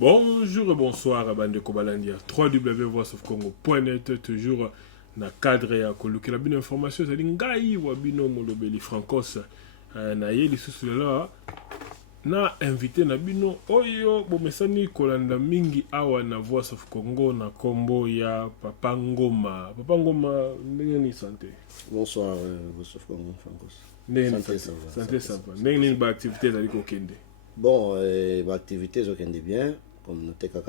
Bonjour et bonsoir à Bande Kobalandia. www.voiceofcongo.net toujours na cadre ya kolukela bino information zali ngai wa bino molobeli Francos na yeli susulela na invité na bino oyo bomesani kolanda mingi awa na Voice of Congo na kombo ya Papa Ngoma. Papa Ngoma ndenge ni santé. Bonsoir Voice of Congo Francos. Santé ça va. Ndenge ni ba activité zali kokende. Bon, ma activité zokende bien. Comme nous t'avons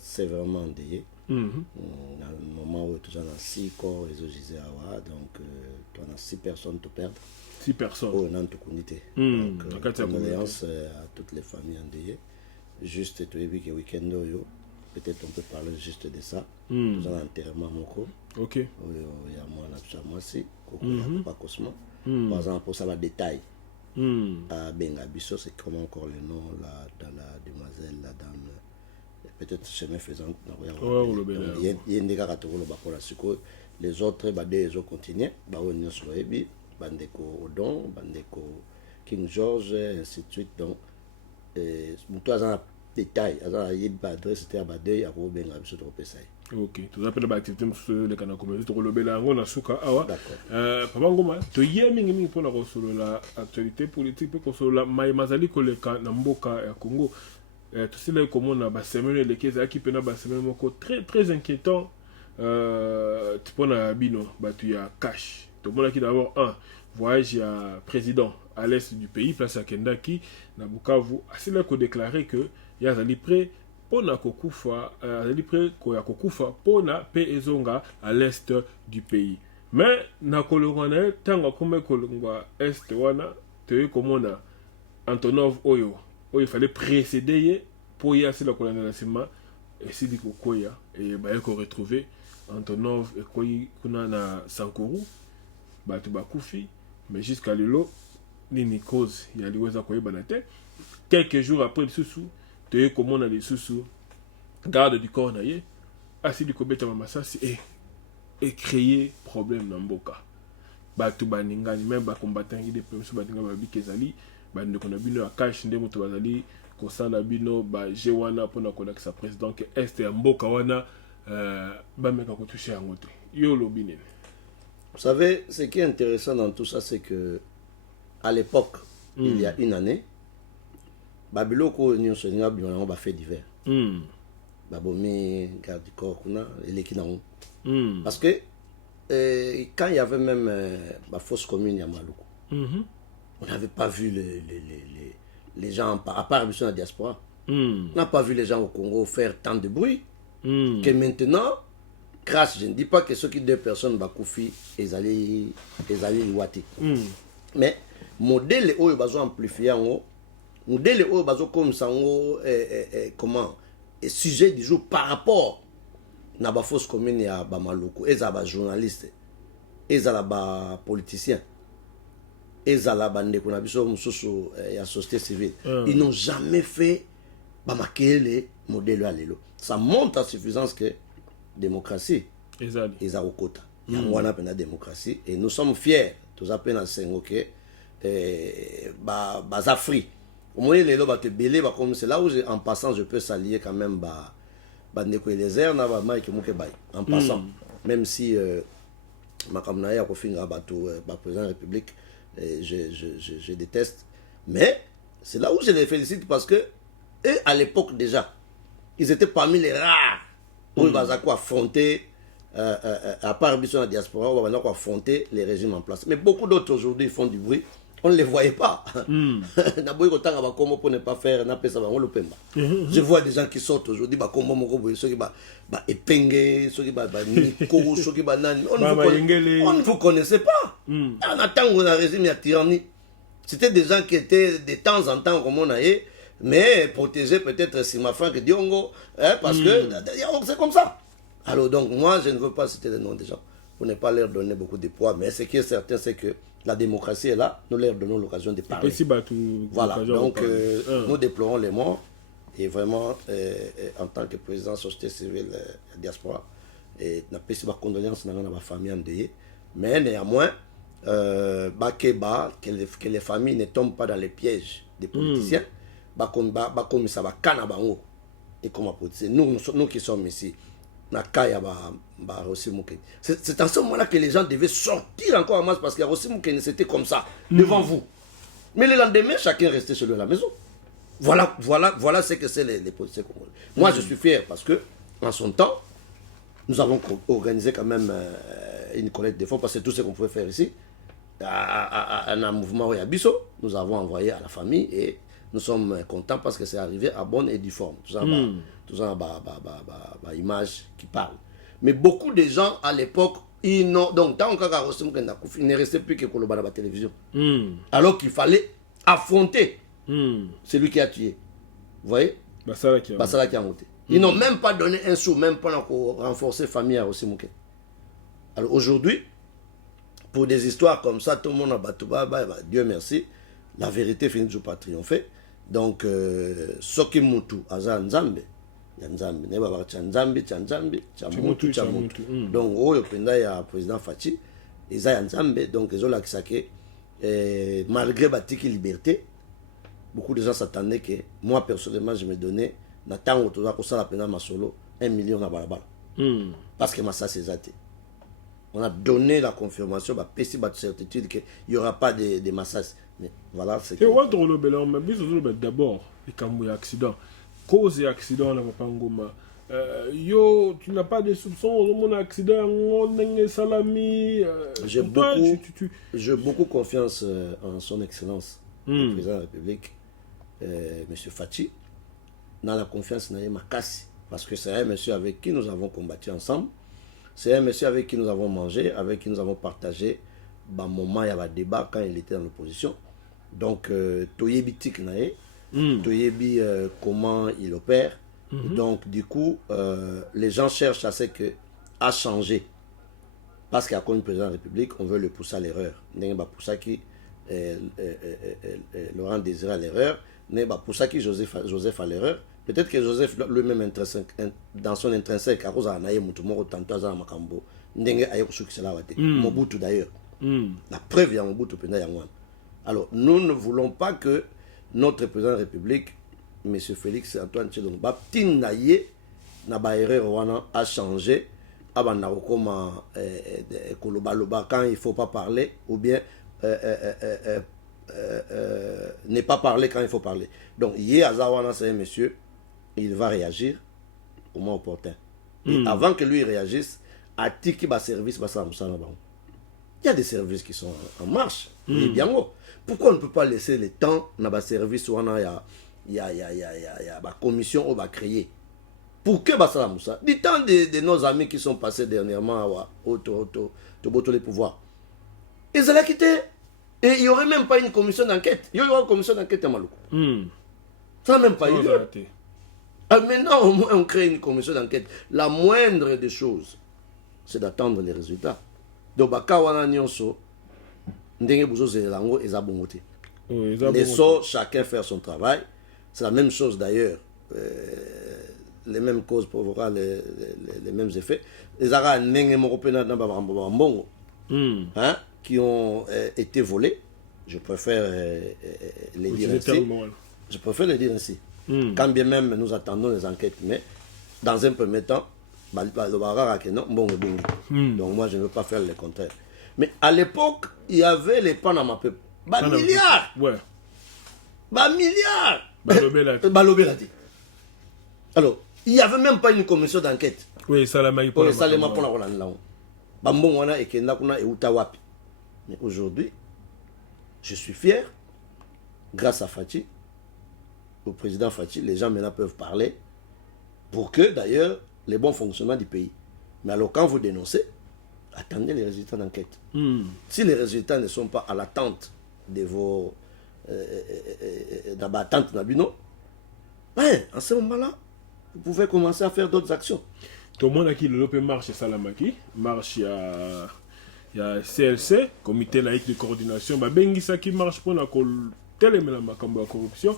c'est vraiment endeuillé. Dans le moment où tu as 6 corps, les donc tu as 6 personnes te perdre. 6 personnes. Oh, non, tu connais. Donc, condoléances à toutes les familles endeuillées. Juste, tu as vu que week-end, peut-être on peut parler juste de ça. Tu as l'enterrement moko. Ok. Il y a moi, aussi, pas Cosmo. Par exemple, pour ça, le détail. À Bengabiso, c'est comment encore le nom là, dans la demoiselle, la dame, peut-être chemin faisant. Les autres, ils ont continué. Bandeko Odon, Bandeko King George, ainsi de suite. Donc, toi, un détail, il y a une adresse, c'était à Badei, à Bengabiso, de Repessaï. Ok, tout appelle l'activité sur le canal communauté pour le Bélango na suka awa. Papa Ngoma, to yemi mingi pour la resolo la actualité politique pour que la mazali koleka na mboka ya Congo. Tu sais là comment na ba semaine les keza qui pena ba semaine moko très inquiétant. Tu pona bino ba tu ya cash. To mona ki d'abord un voyage ya président à l'est du pays place à Kendaki na Bukavu. C'est là qu'on déclarait que ya zali prêt pona kokufa kokufa pona pe ezonga à l'est du pays. Mais na kolongana tanga kome kolongwa est wana te komona Antonov oyo il fallait précéder pour y aller la kolana na sima et si dit kokoya et ba ko retrouver Antonov et koyi kuna na Sankuru ba tu bakufi mais jusqu'à lelo nini cause ya liweza koyeba na te quelques jours après sous te comment on a les sous garde du corps naie assis du kobeta mamasasi et créer problème dans mboka batu baningani même ba combattant de premier batinga ba bikezali ba ndeko na bino akash nde moto bazali ko sala bino ba jewana pona ko sa président que est ya mboka wana ba meka ko toucher yango te yo lobine. Vous savez, ce qui est intéressant dans tout ça, c'est que à l'époque, il y a une année, Babiloko Union Sénégal on va faire divers. Babomi garde du corps kuna elekinango. Parce que quand il y avait même la fosse commune à Maluku, on n'avait pas vu les gens, à part la diaspora, on n'a pas vu les gens au Congo faire tant de bruit que maintenant, grâce, je ne dis pas que ceux qui deux personnes bakoufi, ils allaient wati. Mais modèle où ils ont amplifié en modèle où bazo comme ça comment et sujet du jour par rapport na ba fausse commune ya ba maloko ezaba journaliste ezala politicien ezala bandeko na biso mususu ya société civile ils n'ont jamais fait ba makele modèle alelo. Ça montre à suffisance que démocratie ezala okota ya wana pena démocratie et nous sommes fiers tous appelés na sengoke Bazafri. Au moins, les lois comme c'est là où, en passant, je peux s'allier quand même Bandeko et les airs, en passant. Même si ma camarade a fait un bateau, président de la République, je déteste. Mais c'est là où je les félicite parce que, eux, à l'époque déjà, ils étaient parmi les rares où ils ont affronté, à part la diaspora, où ils ont affronté les régimes en place. Mais beaucoup d'autres aujourd'hui font du bruit. On ne les voyait pas. Pour ne pas faire, je vois des gens qui sortent aujourd'hui, on ne vous connaissait pas. On attend qu'on a régime la tyrannie. C'était des gens qui étaient de temps en temps comme on a eu, mais protégés peut-être Sima Franck Diongo, parce que c'est comme ça. Alors donc moi je ne veux pas citer le nom des gens pour ne pas leur donner beaucoup de poids, mais ce qui est certain c'est que la démocratie est là, nous leur donnons l'occasion de parler. Voilà, donc nous déplorons les morts et vraiment en tant que président de la société civile diaspora, nous avons condoléances à la famille endeuillée, mais néanmoins, que les familles ne tombent pas dans les pièges des politiciens, comme ça va canabango. et comme politicien. Nous qui sommes ici, c'est en ce moment-là que les gens devaient sortir encore en masse parce que Rossi Moukene, c'était comme ça, devant vous. Mais le lendemain, chacun restait chez lui à la maison. Voilà ce que c'est les politiciens congolais. Moi, je suis fier parce que, en son temps, nous avons organisé quand même une collecte de fonds parce que tout ce qu'on pouvait faire ici, un mouvement Oyabiso, nous avons envoyé à la famille et nous sommes contents parce que c'est arrivé à bonne et due forme. Tout ça, image qui parle. Mais beaucoup de gens à l'époque, donc tant qu'il ne restait plus que Koloba dans la télévision. Alors qu'il fallait affronter celui qui a tué. Vous voyez? Basala qui a monté. Ils n'ont même pas donné un sou, même pas pour renforcer la famille à Rossi Moukene. Alors aujourd'hui, pour des histoires comme ça, tout le monde a battu, Dieu merci, la vérité finit toujours par triompher. Donc, Soki Moutou, Aza Nzambe, Nzambe, Nzambe, Tchamutu. Donc, il y a le président Fachi, Isa Nzambe, donc ils ont l'accès malgré Batiki Liberté, beaucoup de gens s'attendaient que moi personnellement je me donnais, n'attends autour de la peine ma solo, 1 million à Balabala. Parce que Massa s'est zaté. On a donné la confirmation, certitude qu'il n'y aura pas de massage. Mais voilà, c'est que... D'abord, les accidents. Cause et accident, on n'a pas Ngoma. Yo, tu n'as pas de soupçons, mon accident, on est salami. J'ai beaucoup confiance en son excellence, le président de la République, M. Fachi. Dans la confiance, il y a Makassi. Parce que c'est un monsieur avec qui nous avons combattu ensemble. C'est un monsieur avec qui nous avons mangé, avec qui nous avons partagé un moment, il y avait un débat quand il était dans l'opposition. Donc, Toyebi Tiknae, Toyebi comment il opère. Donc, du coup, les gens cherchent à changer. Parce qu'il y a comme président de la République, on veut le pousser à l'erreur. Pour ça qui Laurent Désiré à l'erreur, pour ça qui Joseph à l'erreur. Peut-être que Joseph lui-même dans son intrinsèque, à cause de Mobutu d'ailleurs. La preuve, il y a Mobutu. Alors, nous ne voulons pas que notre président de la République, M. Félix Antoine Tshilombo, a changé, quand il ne faut pas parler, ou bien ne pas parler quand il faut parler. Donc, c'est un monsieur, il va réagir au moment opportun. Et avant que lui réagisse, à Tiki va service, il y a des services qui sont en marche. Pourquoi on ne peut pas laisser le temps dans le service où il y a une commission où on va créer? Pour que ça Moussa, du temps de nos amis qui sont passés dernièrement au les pouvoirs, ils allaient quitter. Et il n'y aurait même pas une commission d'enquête. Il y aura une commission d'enquête à Maloukou. Ça n'a même pas eu lieu. Maintenant, au moins, on crée une commission d'enquête. La moindre des choses, c'est d'attendre les résultats. Donc, laissons chacun faire son travail. C'est la même chose d'ailleurs. Les mêmes causes provoqueront les mêmes effets. Les Arabes qui ont été volés, je préfère les dire ainsi. Je préfère les dire ainsi. Quand bien même nous attendons les enquêtes, mais dans un premier temps, donc moi je ne veux pas faire le contraire. Mais à l'époque, il y avait les Panama Papers. Milliards. Ouais. Milliards. Balobelati. Alors, il n'y avait même pas une commission d'enquête. Oui, ça l'a maï pour mais aujourd'hui, je suis fier, grâce à Fachi, au président Fachi, les gens maintenant peuvent parler pour que d'ailleurs les bons fonctionnements du pays. Mais alors quand vous dénoncez, attendez les résultats d'enquête. Si les résultats ne sont pas à l'attente de vos attentes Nabino, en ce moment-là, vous pouvez commencer à faire d'autres actions. Tout le monde a qui le marche Salamaki, marche il y a CLC, comité laïque de coordination, Bengisa qui marche pour la corruption,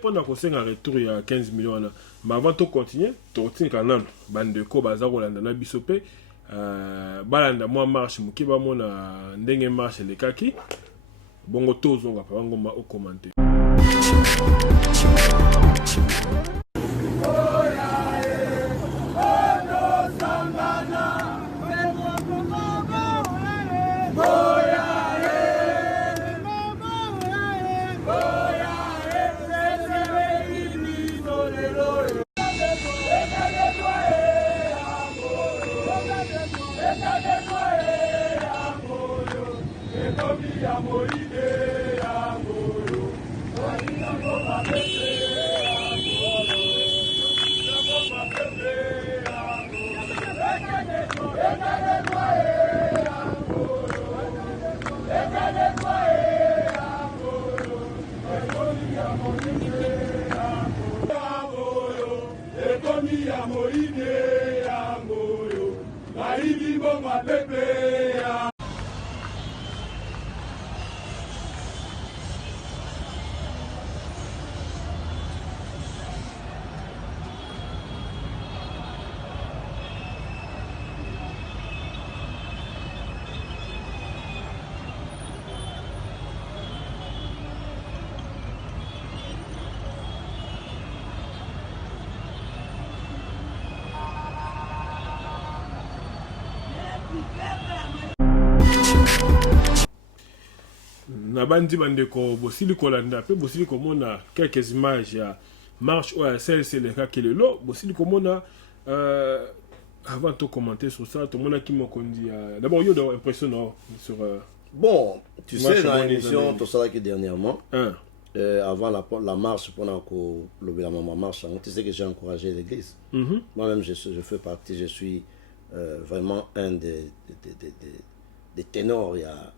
pour la retour il y a 15 millions. Mais avant de continuer, tu as quand même Bandeko, Bazarolanda, Nabisope, Balanda, moi marche, Mukiba, mon Ndenge marche, les Kaki, Bongo Tozonga, Pangoma au commentaire. Nabandi bandeko bosili kolanda pe bosili komona quelques images ya marche ou à celle c'est le cas qui est là bosili komona avant de commenter sur ça tout le monde qui m'a dit d'abord il y a impressionnant sur bon tu sais dans l'émission tout ça qui dernièrement avant la marche pendant que le maman marche tu sais que j'ai encouragé l'église moi-même je fais partie je suis vraiment un des ténors il y a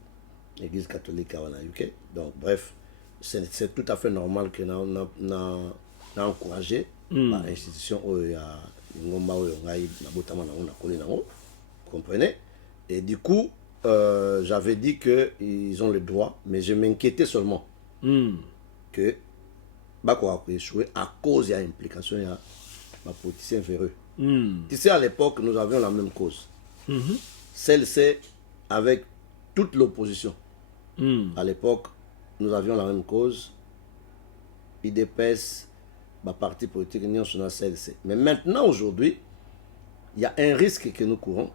l'église catholique en UK. Donc, bref, c'est tout à fait normal que nous encouragé l'institution vous comprenez? Et du coup, j'avais dit qu'ils ont le droit, mais je m'inquiétais seulement que Bako a échoué à cause de l'implication de ma politicien véreux. Tu sais, à l'époque, nous avions la même cause. Celle-ci avec toute l'opposition. À l'époque, nous avions la même cause. IDPS, ma parti politique, Union nationale CLC. Mais maintenant, aujourd'hui, il y a un risque que nous courons.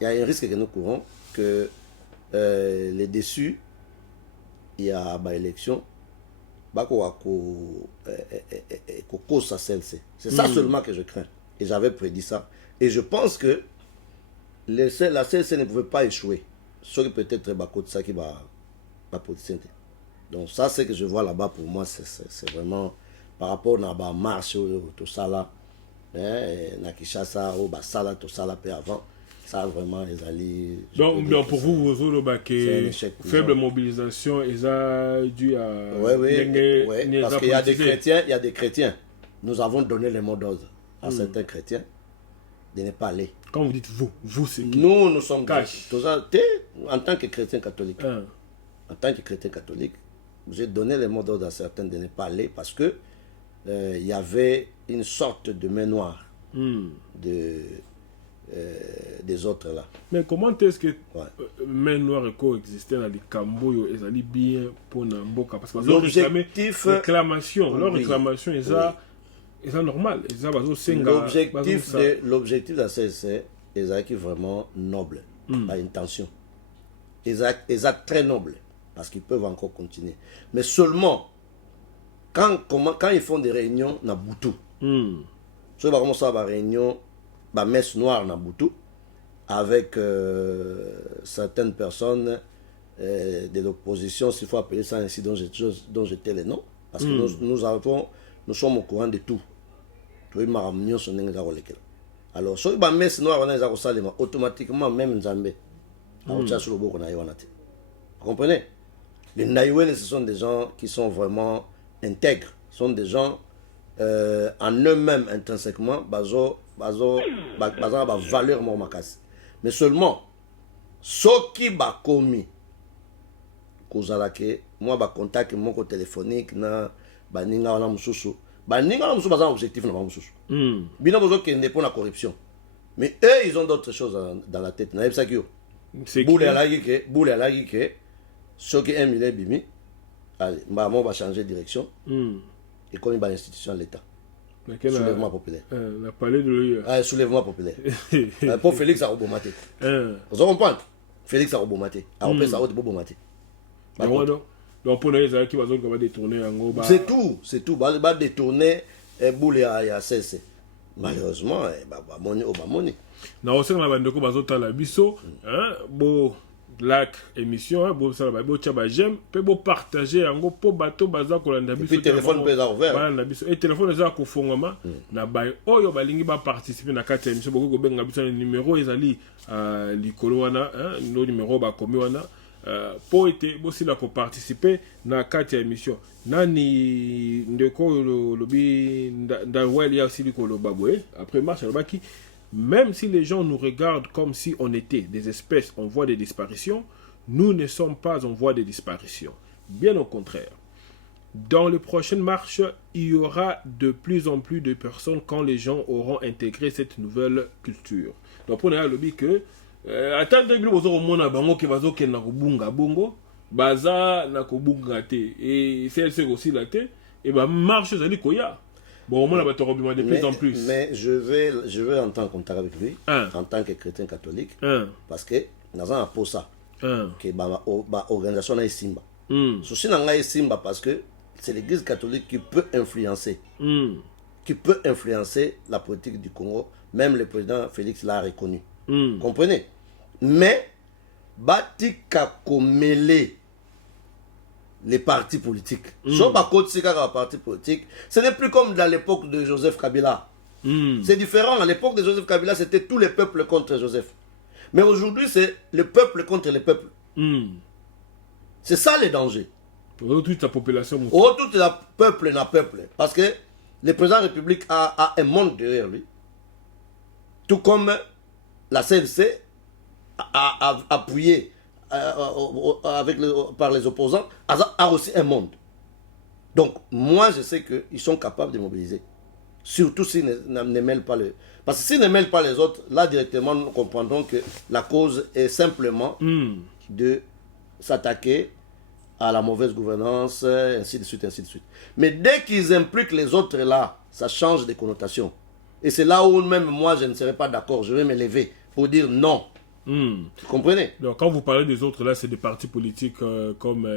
Il y a un risque que nous courons que les déçus, il y a une élection, cause sa CLC. C'est ça seulement que je crains. Et j'avais prédit ça. Et je pense que la CLC ne pouvait pas échouer. Sauf peut-être ça qui va politicien. Donc ça c'est que je vois là-bas pour moi c'est vraiment par rapport à la marche tout ça là na Kinshasa ou ça là tout ça là peu avant ça vraiment les alliés. Donc pour vous faible mobilisation ils a dû à parce qu'il y a des chrétiens nous avons donné les mots d'ordre à certains chrétiens de ne pas aller. Quand vous dites vous c'est qui? Nous sommes en tant que chrétien catholique. En tant que chrétien catholique, j'ai donné les mots d'ordre à certains de ne pas aller parce que il y avait une sorte de main noire des autres là. Mais comment est-ce que main noire coexistait dans les Camboyo et ça allait bien pour Namboka parce que l'objectif réclamation c'est normal. L'objectif de la CLC est vraiment noble, par intention. Est très noble, parce qu'ils peuvent encore continuer. Mais seulement, quand ils font des réunions dans Boutou, so ils vont commencer à réunion, messe noire dans Boutou, avec certaines personnes de l'opposition, s'il faut appeler ça ainsi, dont j'étais les noms, parce que nous sommes au courant de tout. Alors, si vous messe noire, automatiquement, même Nzambé, vous comprenez? Les Naïwele, ce sont des gens qui sont vraiment intègres, ce sont des gens en eux-mêmes intrinsèquement, valeur mormakas. Mais seulement, ceux qui ont commis, moi, contact mon téléphonique, baninga wana mususu baninga wana mususu baza objectif na mususu bino bozo kende pour la corruption mais eux ils ont d'autres choses dans la tête na yebisa kio boule alagi que ceux qui aiment les bimi allez maman va changer de direction et comme il institution de l'état soulèvement populaire la palais de soulèvement populaire pour Félix a Obomate vous comprenez Félix a Obomate a opé ça autre Obomate donc pour les gens qui vont détourner en gros c'est tout va détourner boule à cesse malheureusement moni na aussi na bandeko bazotala biso bo like émission bo ça ba bo tchaba j'aime pe bo partager en gros pour bateau baza kolanda biso téléphone pesa ouvert balanda biso et téléphone za ko fongoma na bay oyo balingi ba participer na kati émission boko benga biso numéro ezali likolo wana no numéro ba komi wana po ete bosila ko participer na kati ya émission nani ndeko lobi ndawel ya aussi ko loba boye après marche alobaki même si les gens nous regardent comme si on était des espèces en voie de disparition, nous ne sommes pas en voie de disparition, bien au contraire. Dans les prochaines marches, il y aura de plus en plus de personnes quand les gens auront intégré cette nouvelle culture. Donc, pour nous dire que, attends, que vous avez un bango qui va zoker na kubunga bongo, baza na kubunga te, et c'est aussi la te, et ben marche ça dit koya. Bon, on va de plus en plus. Mais je vais entrer en contact avec lui, en tant que chrétien catholique, parce que nous avons pour ça, que l'organisation est Simba. Ceci n'est Simba parce que c'est l'église catholique qui peut influencer. Qui peut influencer la politique du Congo. Même le président Félix l'a reconnu. Comprenez? Mais, Batika Komele, les partis politiques. Ce n'est plus comme dans l'époque de Joseph Kabila. C'est différent. À l'époque de Joseph Kabila, c'était tous les peuples contre Joseph. Mais aujourd'hui, c'est le peuple contre le peuple. C'est ça le danger. Toute la population. Toute la peuple n'a peuple. Parce que le président de la République a un monde derrière lui. Tout comme la CNC a appuyé par les opposants, a aussi un monde. Donc, moi, je sais qu'ils sont capables de mobiliser. Surtout s'ils ne mêlent pas les... Parce que s'ils ne mêlent pas les autres, là, directement, nous comprendrons que la cause est simplement de s'attaquer à la mauvaise gouvernance, ainsi de suite, ainsi de suite. Mais dès qu'ils impliquent les autres là, ça change de connotation. Et c'est là où même moi, je ne serai pas d'accord. Je vais me lever pour dire non. Vous comprenez? Donc, quand vous parlez des autres là, c'est des partis politiques comme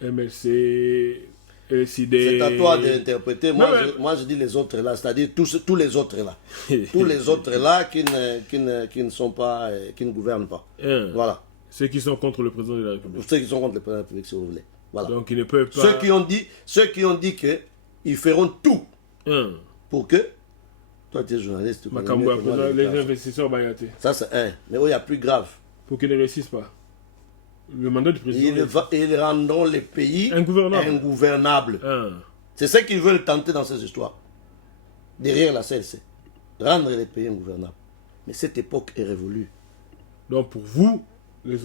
MLC, LCD... C'est à toi d'interpréter. Moi, je dis les autres là, c'est-à-dire tous les autres là. Tous les autres là qui ne sont pas, qui ne gouvernent pas. Voilà. Ceux qui sont contre le président de la République. Ceux qui sont contre le président de la République, si vous voulez. Voilà. Donc, ils ne peuvent pas... Ceux qui ont dit qu'ils feront tout pour que... Toi, tu es journaliste. Les investisseurs, ça, c'est un. Mais il y a plus grave. Pour qu'ils ne réussissent pas. Le mandat du président... Ils rendront les pays ingouvernables. C'est ce qu'ils veulent tenter dans ces histoires. Derrière la CLC. Rendre les pays ingouvernables. Mais cette époque est révolue. Donc, pour vous...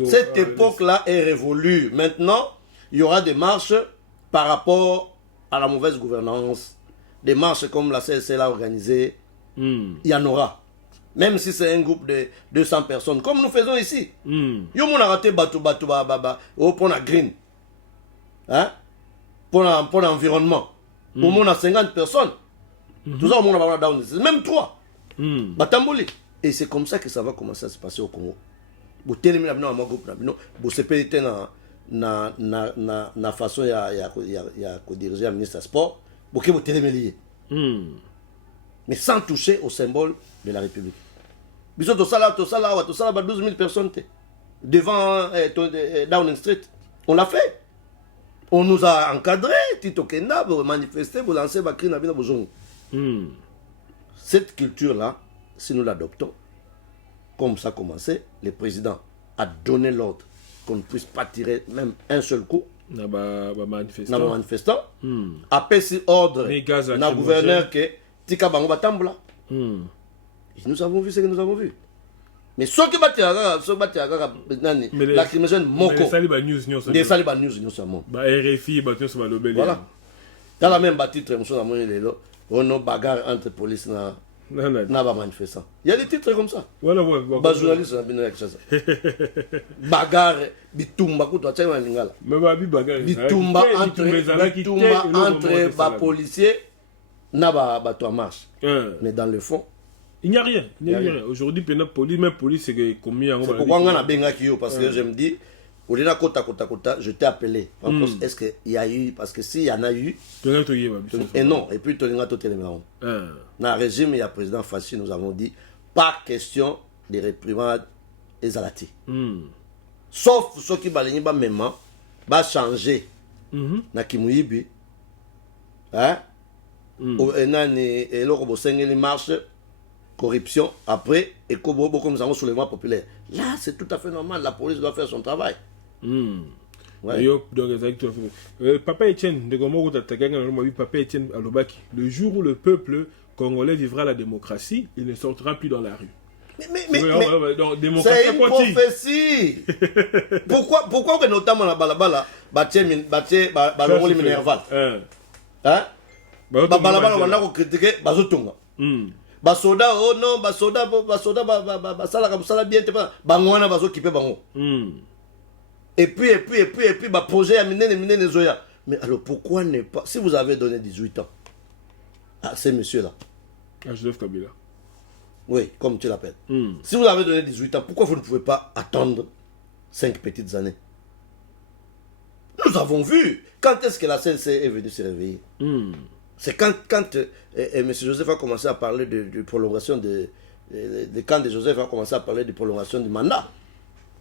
Cette époque-là est révolue. Maintenant, il y aura des marches par rapport à la mauvaise gouvernance. Des marches comme la CLC l'a organisée. Il y en aura. Même si c'est un groupe de 200 personnes, comme nous faisons ici. Yo mon a raté bateau pour la green. Hein? Pour l'environnement. Pour mon a 50 personnes. Tout ça, on a down. Même 3. Batamboli. Et c'est comme ça que ça va commencer à se passer au Congo. Vous téléminez dans mon groupe, vous séparez na façon ya diriger un ministre des Sports, vous téléminez. Mais sans toucher au symbole de la République. Bisous, tout ça là, 12 000 personnes devant Downing Street. On l'a fait. On nous a encadrés. Tito Kenda, vous manifestez, vous lancez votre cri. Cette culture-là, si nous l'adoptons, comme ça a commencé, le président a donné l'ordre qu'on ne puisse pas tirer même un seul coup. Dans manifestant. Après, si ordre, dans le gouverneur que Tika Bango Batambula. Nous avons vu ce que nous avons vu. Mais ceux qui battent la criminelle Moko. Des salibas news, nous sommes. RFI, voilà. Dans la même titre, on a bagarre entre police et manifestants. Il y a des titres comme ça. Voilà, journaliste bagarre, bitumba, bitumba entre les policiers et les marche. Mais dans le fond, il n'y a rien. Aujourd'hui, même police, c'est combien. C'est pourquoi on a bien parce que je me dis, je t'ai appelé. Est-ce qu'il y a eu, parce que s'il y en a eu, et non, et puis tu as tout dans le régime, il y a le président Fassi, nous avons dit, pas question de réprimande et zalati. Sauf ceux qui va changer. Na Kimouibi, hein? Et là, marche, corruption, après, et comme nous avons soulèvement populaire. Là, c'est tout à fait normal, la police doit faire son travail. Ouais. Papa Etienne, Papa Etienne Alobaki, le jour où le peuple congolais vivra la démocratie, il ne sortira plus dans la rue. Mais c'est une prophétie. Pourquoi que notamment la balabala, balongoli minerval, hein? Balabala on a critiqué bazotonga. Basoda oh non, basoda basala comme ça bien te pas, bangwana bazo kipe bango. Et puis projet à miner zoya. Mais alors pourquoi ne pas, si vous avez donné 18 ans à ces messieurs là, à Joseph Kabila. Oui, comme tu l'appelles. Si vous avez donné 18 ans, pourquoi vous ne pouvez pas attendre 5 petites années? Nous avons vu. Quand est-ce que la CLC est venue se réveiller? C'est quand M. Joseph a commencé à parler de prolongation quand de Joseph a commencé à parler de prolongation du mandat.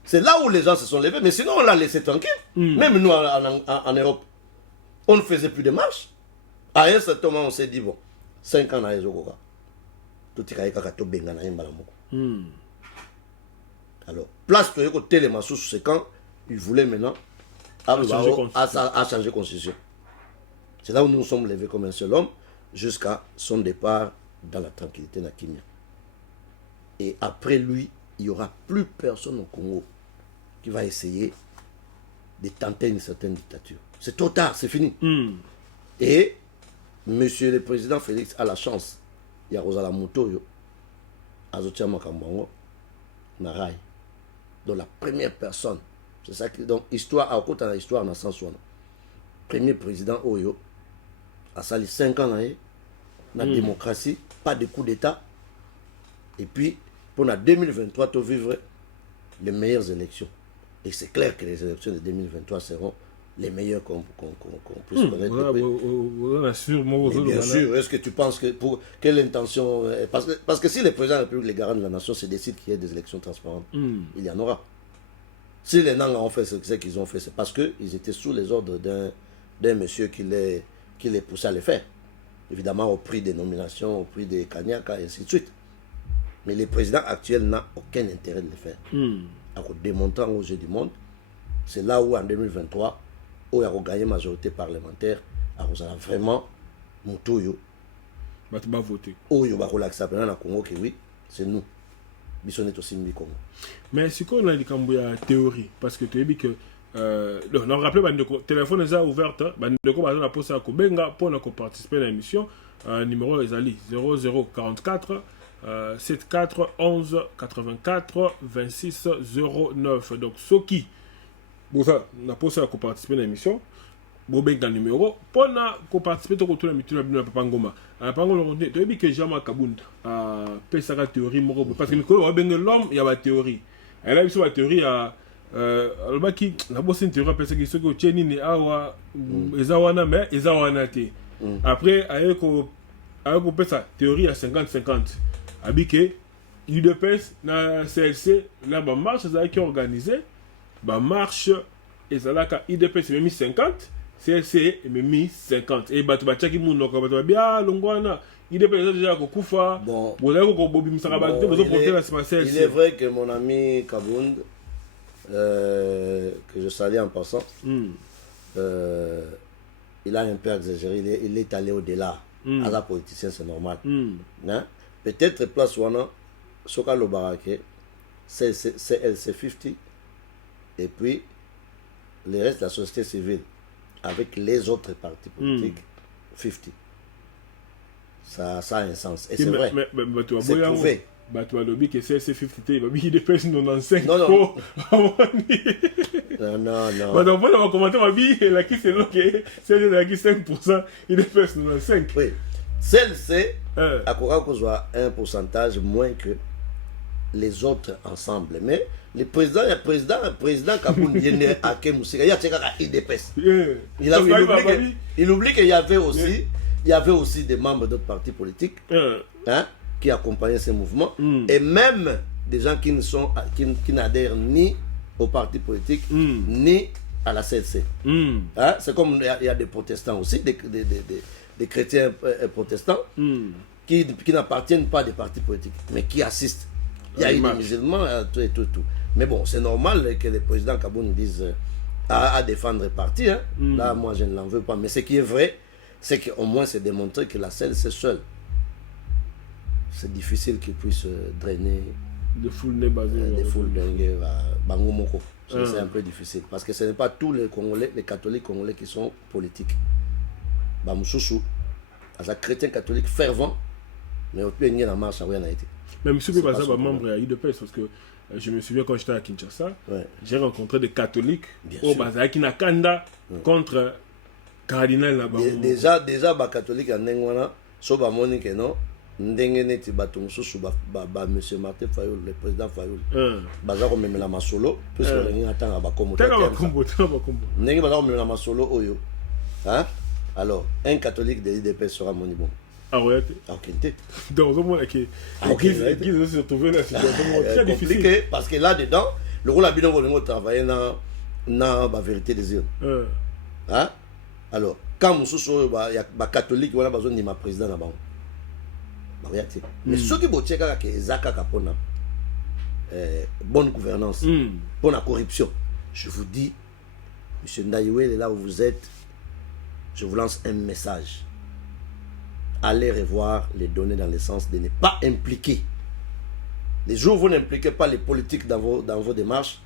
C'est là où les gens se sont levés. Mais sinon, on l'a laissé tranquille. Même nous, en Europe, on ne faisait plus de marche. À un certain moment, on s'est dit, bon, 5 ans à Ezogoga. Tout est kakato benga na yemba la. Alors, place que le télémassou, c'est quand il voulait maintenant à changer de constitution. C'est là où nous nous sommes levés comme un seul homme jusqu'à son départ dans la tranquillité de Kimia. Et après lui, il n'y aura plus personne au Congo qui va essayer de tenter une certaine dictature. C'est trop tard, c'est fini. Et Monsieur le Président Félix a la chance. Il y a Rosala Mutoyo, Azotia Makambongo, Narai. Donc la première personne, c'est ça qui. Donc, histoire, à côté de l'histoire, dans le sens où premier président Oyo, a sali 5 ans, dans la démocratie, pas de coup d'État. Et puis, pour la 2023, tu vivre les meilleures élections. Et c'est clair que les élections de 2023 seront les meilleurs qu'on puisse connaître. Bien sûr, est-ce que tu penses que pour quelle intention parce que si les présidents de la République, les garants de la nation, se décident qu'il y ait des élections transparentes, il y en aura. Si les Nanga ont fait ce qu'ils ont fait, c'est parce qu'ils étaient sous les ordres d'un monsieur qui les poussait à les faire. Évidemment, au prix des nominations, au prix des Kanyaka, et ainsi de suite. Mais les présidents actuels n'ont aucun intérêt de les faire. En démontrant aux yeux du monde, c'est là où en 2023, où il y a gagné majorité parlementaire, il y a vraiment Mutoyo. Tu vas voter. Où il y a relaxé dans le Congo, que oui, c'est nous. Nous aussi mis Congo. Mais si on a dit qu'il y a une théorie, parce que tu as dit que. On rappelle que le téléphone est ouvert, on a posé à Kobenga pour participer à l'émission. Numéro est 0044 74 11 84 26 09. Donc, ce qui on a posé à participer à l'émission, Bobenga numéro pour participer à la Papa Ngoma. Papa Ngoma, tu as dit que Jama Kabound a fait sa théorie, parce que l'homme, il y a une théorie. Elle a une théorie à. Albaki, la bosse théorie parce que ceux qui tiennent ni awa ezawana mais ezawana te. Après ayeko pesa théorie à 50-50. Abike UDPS na CLC là ba marche ça qui organisé ba marche ezalaka UDPS même 50 CLC même 50 et batu ba tchaki muno ko batu bien longwana UDPS déjà ko kufa bon vous avez ko bobi musaka ba te vous porter la CLC. Il est vrai que mon ami Kabound que je salue en passant, il a un peu exagéré, il est allé au-delà. À la politicien, c'est normal. Hein? Peut-être place Wana, Soka Lobarake, c'est LC50, et puis le reste de la société civile, avec les autres partis politiques, 50. Ça a un sens. Et c'est vrai. C'est prouvé. Tu as dit que c'est 50, il va bien dépêcher 95. Non. Non. On va commenter ma vie, la qui c'est que c'est la qui 5%, il dépêche 95. Oui. Celle-ci, à quoi qu'on soit un pourcentage moins que les autres ensemble. Mais le président Kabound, il est à Kemoussika, il dépêche. Il oublie qu'il y avait aussi des membres d'autres partis politiques. Hein? Qui accompagnaient ces mouvements, et même des gens qui n'adhèrent ni au parti politique, ni à la CLC. Hein? C'est comme il y a des protestants aussi, des chrétiens protestants, qui n'appartiennent pas à des partis politiques, mais qui assistent. Il y a eu des musulmans, tout. Mais bon, c'est normal que les présidents Kabound disent à défendre le parti. Hein. Là, moi, je ne l'en veux pas. Mais ce qui est vrai, c'est qu'au moins, c'est démontré que la selle, c'est seul. C'est difficile qu'il puisse drainer des foules basées. Des foules dingues à Bangomoko. C'est un peu difficile. Parce que ce n'est pas tous les Congolais, les catholiques congolais qui sont politiques. Bamoussoussou, un chrétien catholique fervent, mais au plus il y a la marche, rien n'a été. Mais M. Bebaza est membre à IDPS parce que je me souviens quand j'étais à Kinshasa, j'ai rencontré des catholiques au Baza qui n'a kanda contre cardinal là-bas. Déjà, les catholiques en Nengwana, so ba monique non, ndenge neti bato mususu ba monsieur Martin Fayoul, le président Fayoul. Baza ko memela masolo, parce que les atanga ba komo. Ndenge baza ko memela masolo oyo. Hein? Alors, un catholique de l'IDP sera mon bon. Ah ouais? Ok. Donc, au moins, l'église se retrouve dans une situation très difficile. Parce que là-dedans, le rôle à Bidon va travailler dans la vérité des îles. Hein? Alors, quand il y a des catholiques qui ont besoin de ma président là-bas. Mais ceux qui ont bonne gouvernance, bonne corruption, je vous dis, M. Ndaïwel, là où vous êtes, je vous lance un message. Allez revoir les données dans le sens de ne pas impliquer. Les jours où vous n'impliquez pas les politiques dans vos démarches,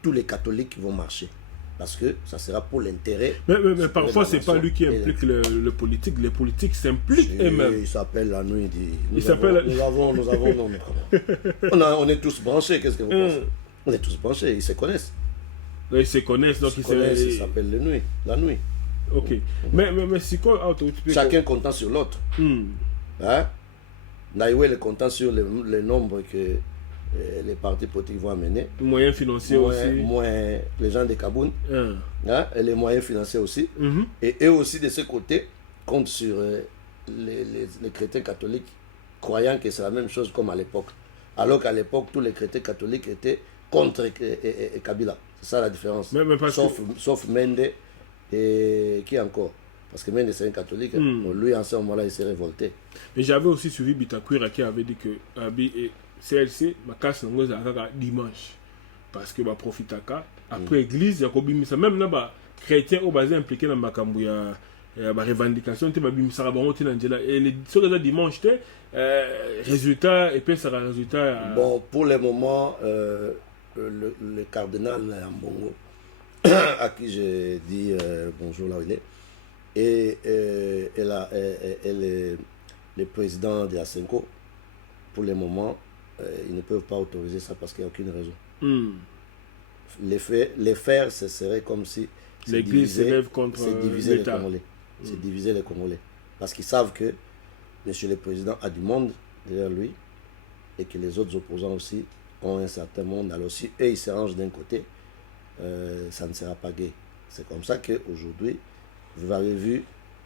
tous les catholiques vont marcher. Parce que ça sera pour l'intérêt. Mais parfois, ce n'est pas lui qui implique le politique. Les politiques s'impliquent eux-mêmes. Il s'appelle la nuit. Nous avons on est tous branchés. Qu'est-ce que vous pensez? On est tous branchés. Ils se connaissent. Ils se connaissent. Donc ils s'appellent la nuit. Ok. Mais c'est quoi? Chacun comptant sur l'autre. Hein? Naïwel est content sur le nombre que les partis politiques vont amener. Les moyens financiers aussi. Les gens de Kaboun. Hein? Et les moyens financiers aussi. Et eux aussi, de ce côté, comptent sur les chrétiens catholiques, croyant que c'est la même chose comme à l'époque. Alors qu'à l'époque, tous les chrétiens catholiques étaient contre Kabila. C'est ça la différence. Sauf Mende. Et qui encore? Parce que même c'est un catholique, lui en ce moment-là il s'est révolté. Et j'avais aussi suivi Bitakwira qui avait dit que Abi et CLC, ma casse dimanche. Parce que ma profitaka, après l'église, il y a Kobimisa, même là, chrétiens au basé impliqué dans ma cambouya, ma revendication, tu m'as bimisa, et les soldats dimanche, résultat, et puis ça résultat. Bon, pour le moment, le cardinal Mbongo, à qui j'ai dit bonjour là où il est, et le président de la Senko, pour le moment, ils ne peuvent pas autoriser ça parce qu'il n'y a aucune raison. Les faire, ce serait comme si l'église s'élève contre diviser les Congolais. C'est diviser les Congolais. Parce qu'ils savent que monsieur le président a du monde derrière lui et que les autres opposants aussi ont un certain monde. Alors si eux, ils se rangent d'un côté, ça ne sera pas gai. C'est comme ça qu'aujourd'hui, vous avez vu,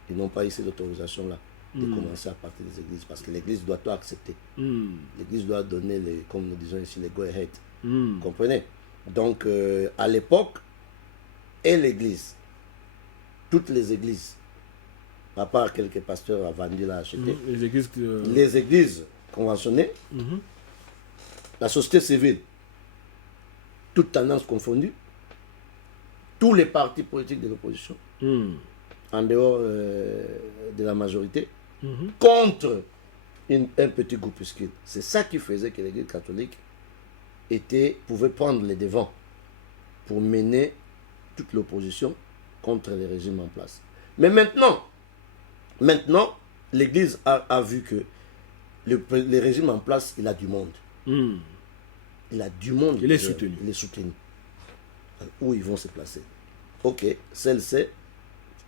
ils n'ont pas ici l'autorisation là de commencer à partir des églises parce que l'église doit tout accepter. L'église doit donner, comme nous disons ici, les go-ahead. Comprenez? Donc, à l'époque, et l'église, toutes les églises, à part quelques pasteurs à vendu là acheter, les églises conventionnées, la société civile, toutes tendances confondues, tous les partis politiques de l'opposition, en dehors de la majorité, contre un petit groupuscule. C'est ça qui faisait que l'Église catholique pouvait prendre les devants pour mener toute l'opposition contre les régimes en place. Mais maintenant l'Église a vu que le régime en place, il a du monde. Il a du monde. Il est soutenu. Il est soutenu. Où ils vont se placer? Ok, celle-ci,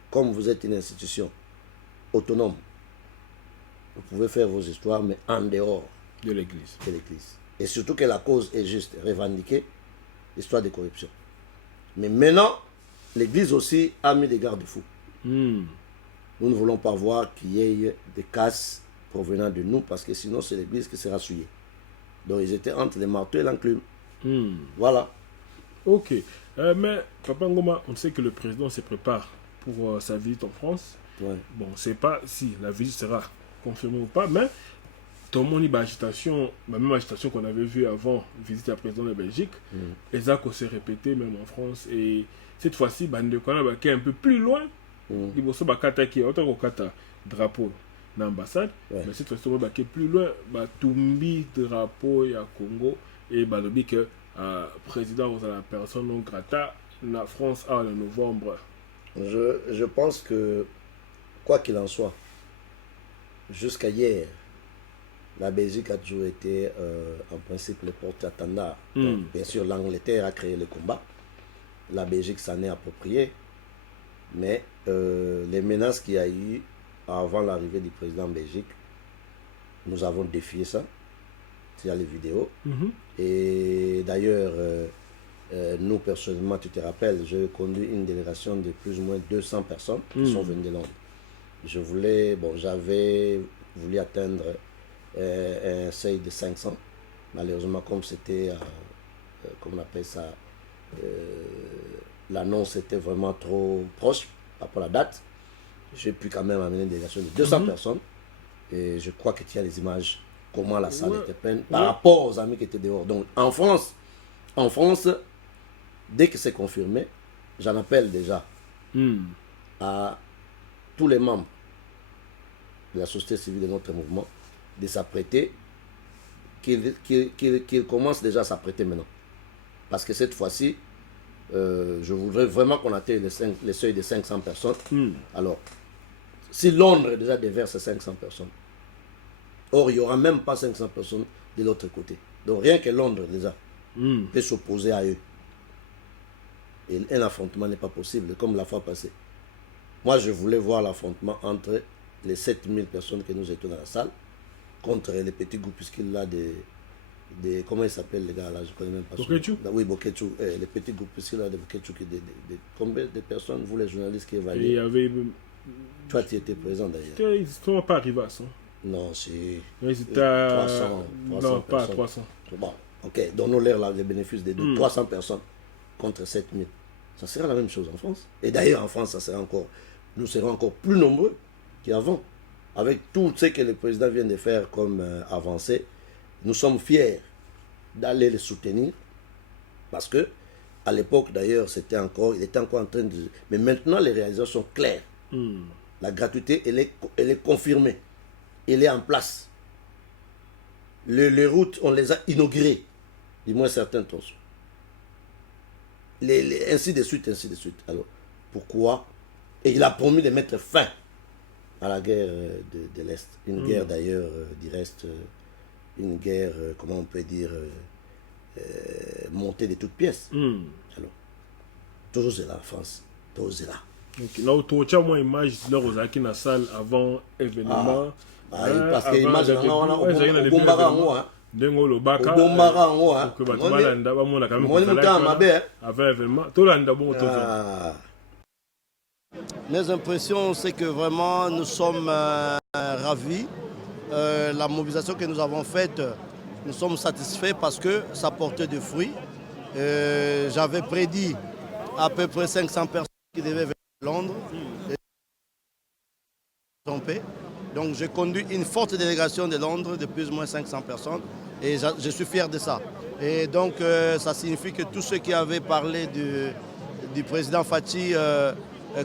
comme vous êtes une institution autonome, vous pouvez faire vos histoires, mais en dehors de l'Église. Et surtout que la cause est juste, revendiquer l'histoire de corruption. Mais maintenant, l'Église aussi a mis des garde-fous. Nous ne voulons pas voir qu'il y ait des casses provenant de nous, parce que sinon c'est l'Église qui sera souillée. Donc ils étaient entre les marteaux et l'enclume. Voilà. Ok. Mais Papa Ngoma, on sait que le président se prépare pour sa visite en France. Ouais. Bon, on ne sait pas si la visite sera confirmée ou pas, mais Tout le monde a agitation, la même agitation qu'on avait vue avant visite à la présidente de Belgique, et ça qu'on s'est répété même en France. Et cette fois-ci, Bande Kona qui est un peu plus loin, il faut que qui autant qu'on drapeau dans l'ambassade, mais cette fois-ci, on est plus loin, Tumbi drapeau et à Congo, et Balobi que président de la personne non grata, la France en novembre. Je pense que, quoi qu'il en soit, jusqu'à hier, la Belgique a toujours été en principe le porte-étendard. Bien sûr, l'Angleterre a créé le combat. La Belgique s'en est appropriée. Mais les menaces qu'il y a eu avant l'arrivée du président Belgique, nous avons défié ça. Il y a les vidéos. Et d'ailleurs, nous personnellement, tu te rappelles, j'ai conduit une délégation de plus ou moins 200 personnes qui sont venues de Londres. J'avais voulu atteindre un seuil de 500. Malheureusement, comme c'était, comment on appelle ça, l'annonce était vraiment trop proche par rapport à la date, j'ai pu quand même amener une délégation de 200 personnes. Et je crois que tu as les images, comment la salle était pleine par rapport aux amis qui étaient dehors. Donc en France, dès que c'est confirmé, j'en appelle déjà à tous les membres de la société civile de notre mouvement de s'apprêter, qu'ils commencent déjà à s'apprêter maintenant. Parce que cette fois-ci, je voudrais vraiment qu'on atteigne les seuils de 500 personnes. Alors, si Londres déjà déverse 500 personnes, or il n'y aura même pas 500 personnes de l'autre côté. Donc rien que Londres déjà peut s'opposer à eux. Et un affrontement n'est pas possible, comme la fois passée. Moi, je voulais voir l'affrontement entre les 7000 personnes que nous étions dans la salle, contre les petits groupuscules là de comment ils s'appellent les gars là, je connais même pas. Boketchou. Oui, Boketchou, les petits groupuscules là de Boketchou, combien de personnes, vous les journalistes qui évaluent? Il y avait... Toi, tu étais présent d'ailleurs. Ils ne sont pas arrivés à ça. Non, c'est... Ils étaient à... 300 non, pas à personnes. 300. Bon, ok, donnons-leur les bénéfices des deux. 300 personnes contre 7000. Ça sera la même chose en France. Et d'ailleurs, en France, nous serons encore plus nombreux qu'avant. Avec tout ce que le président vient de faire comme avancée, nous sommes fiers d'aller les soutenir. Parce que, à l'époque d'ailleurs, il était encore en train de... Mais maintenant, les réalisations sont claires. La gratuité, elle est confirmée. Elle est en place. Les routes, on les a inaugurées. Du moins certains tronçons. Ainsi de suite, ainsi de suite. Alors, pourquoi? Et il a promis de mettre fin à la guerre de l'Est. Une guerre d'ailleurs du reste, une guerre, comment on peut dire, montée de toutes pièces. Alors, toujours c'est là en France. Toujours c'est là. Là où tu as moins image, là où tu as salle avant l'événement. Parce que l'image, on a au Bombara en haut. Dengo le baka Bombara en haut. Que ba balanda ba mona quand même avant événement to landa bon to. Mes impressions, c'est que vraiment nous sommes ravis. La mobilisation que nous avons faite, nous sommes satisfaits parce que ça portait des fruits. J'avais prédit à peu près 500 personnes qui devaient venir de Londres. Donc j'ai conduit une forte délégation de Londres de plus ou moins 500 personnes et je suis fier de ça. Et donc ça signifie que tous ceux qui avaient parlé du président Fathi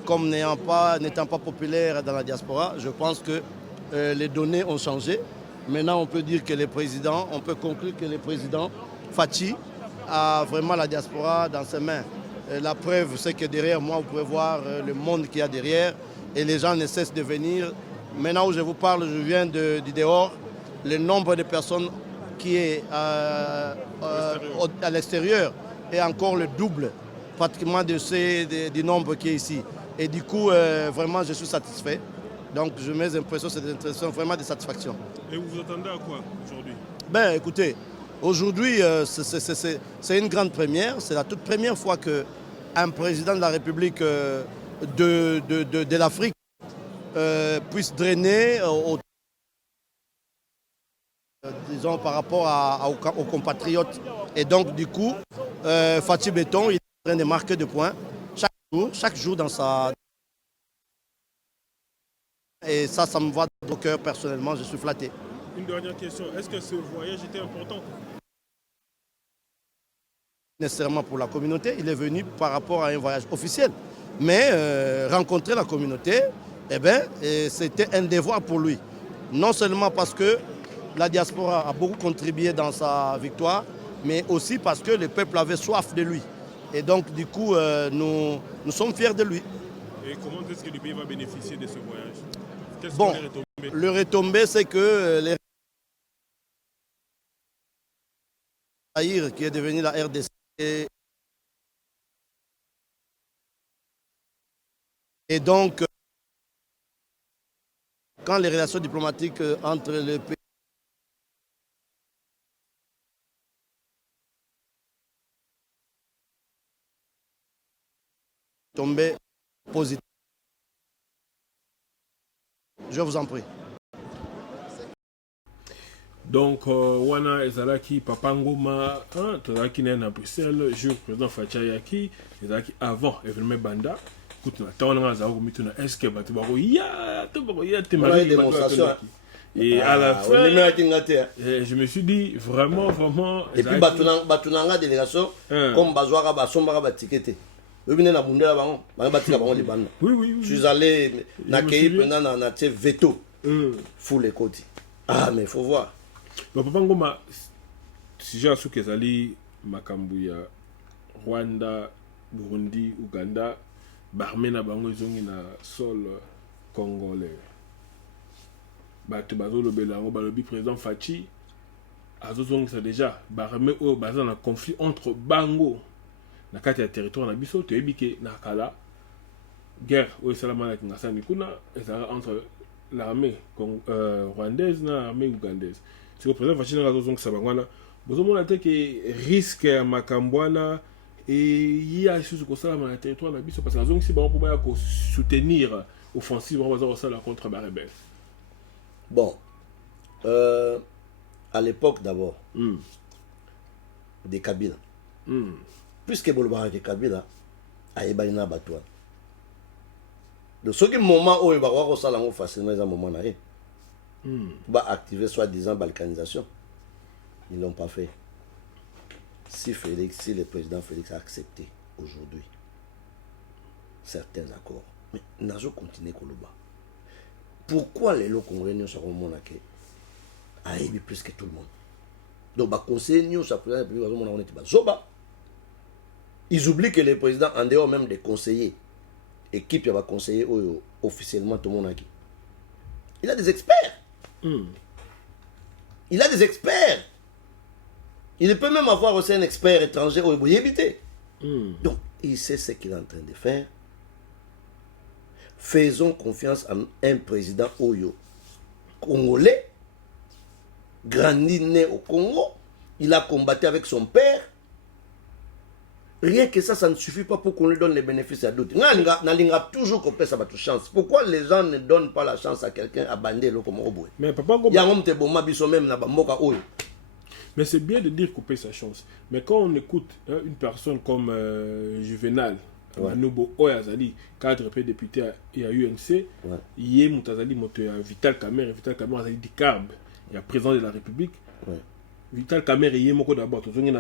comme n'étant pas populaire dans la diaspora, je pense que les données ont changé. Maintenant on peut dire que on peut conclure que le président Fathi a vraiment la diaspora dans ses mains. La preuve, c'est que derrière moi, vous pouvez voir le monde qu'il y a derrière et les gens ne cessent de venir. Maintenant où je vous parle, je viens du dehors. Le nombre de personnes qui est à l'extérieur est encore le double pratiquement du nombre qui est ici. Et du coup, vraiment, je suis satisfait. Donc, mes impressions, c'est des impressions vraiment de satisfaction. Et vous vous attendez à quoi aujourd'hui? Ben, écoutez, aujourd'hui, c'est une grande première. C'est la toute première fois qu'un président de la République de l'Afrique puisse drainer disons par rapport aux compatriotes. Et donc du coup, Fathi Béton, il est en train de marquer des points chaque jour dans sa... Et ça me va au cœur personnellement, je suis flatté. une dernière question. Est-ce que ce voyage était important? Nécessairement pour la communauté, il est venu par rapport à un voyage officiel. Mais rencontrer la communauté, c'était un devoir pour lui. Non seulement parce que la diaspora a beaucoup contribué dans sa victoire, mais aussi parce que le peuple avait soif de lui. Et donc, du coup, nous sommes fiers de lui. Et comment est-ce que le pays va bénéficier de ce voyage? Bon, le retombé, c'est que les qui est devenu la RDC et donc quand les relations diplomatiques entre les pays tombaient positifs. Je vous en prie. Donc, wana ezalaki Papa Ngoma, tozalaki na Bruxelles, jour président Facha yaki, ezalaki avant événement banda. Écoute, na on a zawo mituna est-ce que batu bako ya to bako ya te mari démonstration. Et à la fin, je me suis dit vraiment. Et puis batunanga délégation comme bazwaka basombaka batikete. Oui. Je suis allé n'accueillir pendant na veto. Fou les côtés. Ah mais il faut voir. Papa Ngoma, si j'ai su kezali makambu ya Rwanda, Burundi, Uganda, barmena bango zongi na sol congolais. Bato bazo lobela ngo balobi président Fachi azozongi ça déjà barme o baza na conflit entre bango na kati ya territoire na biso to ebike na kala guerre o salama na kingasani kuna ezala entre l'armée rwandaise na l'armée ougandaise. C'est le président Fachi na azozongi ça bangwana bozomona te que risque ya makambwana et il y a sur ce salama na territoire na biso parce que azongi si bango pour ba ko soutenir offensive on va ça la contre ba rebelle. Bon, à l'époque d'abord, des Kabila. Puisque Bolobara de Kabila a ébaïna Batouan. De ce moment où il va avoir ça facilement, ils moment va activer soi-disant balkanisation. Ils ne l'ont pas fait. Si le président Félix a accepté aujourd'hui certains accords, mais Nazo continue Koloba. Pourquoi les locaux congolais sont monarqués à aimer plus que tout le monde? Donc, bah, conseil, nous, ça peut être ils oublient que le président, en dehors même des conseillers, équipe, il va conseiller officiellement tout le monde. Il a des experts. Il a des experts. Il peut même avoir aussi un expert étranger au éviter. Donc, il sait ce qu'il est en train de faire. Faisons confiance en un président Oyo congolais, grandi né au Congo. Il a combattu avec son père. Rien que ça ne suffit pas pour qu'on lui donne les bénéfices à d'autres. N'a toujours qu'on paie sa chance. Pourquoi les gens ne donnent pas la chance à quelqu'un à bander le comme Oboé? Mais papa, mais c'est bien de dire couper sa chance. Mais quand on écoute une personne comme Juvenal, Manobo Oyazali, cadre député à UNC, Yé Moutazali, Vital Kamer, Vital Kamer Azali Dikarb, il y a président de la République. Vital Kamer et Yé Moko d'abord, tout le monde